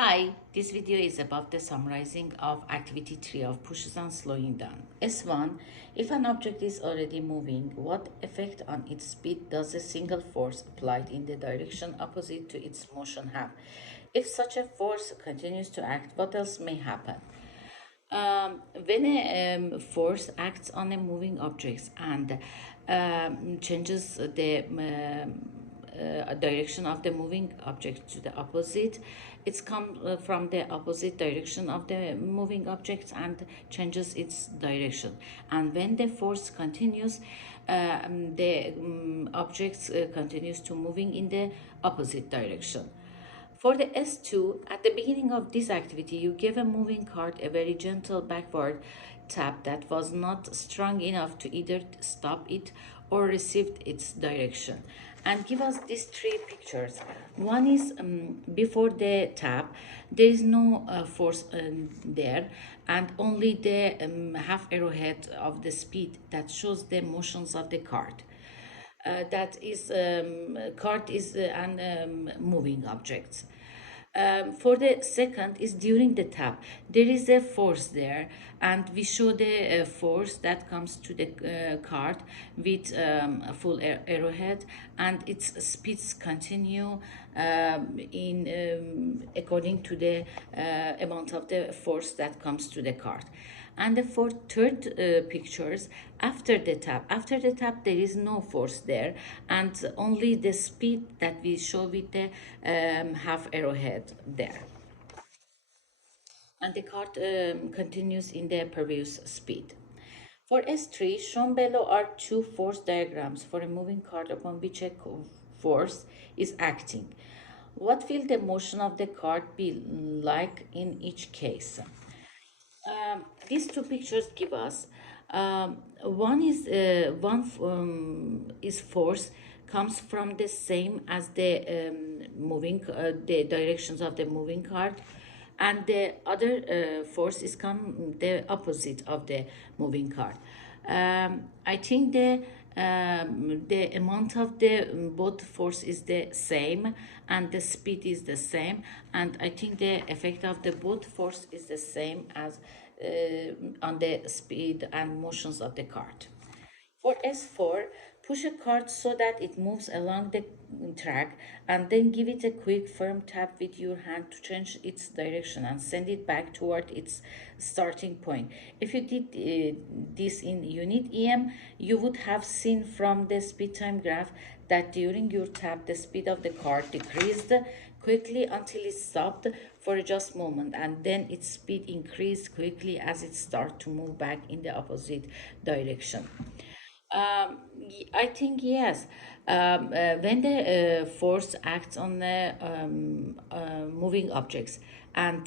Hi, this video is about the summarizing of activity 3 of pushes and slowing down. S1. If an object is already moving, what effect on its speed does a single force applied in the direction opposite to its motion have? If such a force continues to act, what else may happen? When a force acts on a moving object and changes the direction of the moving object to the opposite, it's come from the opposite direction of the moving object and changes its direction. And when the force continues, the object continues to moving in the opposite direction. For the S2, at the beginning of this activity, you gave a moving cart a very gentle backward tap that was not strong enough to either stop it or receive its direction. And give us these three pictures. One is before the tap, there is no force there, and only the half arrowhead of the speed that shows the motions of the cart. That is cart is an moving object. For the second is during the tap there is a force there, and we show the force that comes to the cart with a full arrowhead, and its speeds continue in according to the amount of the force that comes to the cart. And for third pictures, after the tap there is no force there, and only the speed that we show with the half arrowhead there, and the cart continues in the previous speed. For S3, shown below are two force diagrams for a moving cart upon which a force is acting. What will the motion of the cart be like in each case? These two pictures give us one is force comes from the same as the moving the directions of the moving cart, and the other force is come the opposite of the moving cart. I think the amount of the both force is the same and the speed is the same, and I think the effect of the both force is the same as on the speed and motions of the cart. For S4, push a cart so that it moves along the track, and then give it a quick firm tap with your hand to change its direction and send it back toward its starting point. If you did this in unit EM, you would have seen from the speed time graph that during your tap the speed of the cart decreased quickly until it stopped for just a moment, and then its speed increased quickly as it started to move back in the opposite direction. I think yes. When the force acts on the moving objects and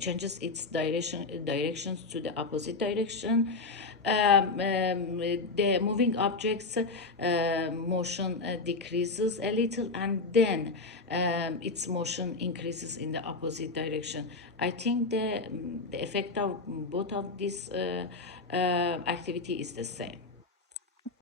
changes its directions to the opposite direction, the moving objects motion decreases a little, and then its motion increases in the opposite direction. I think the effect of both of this activity is the same.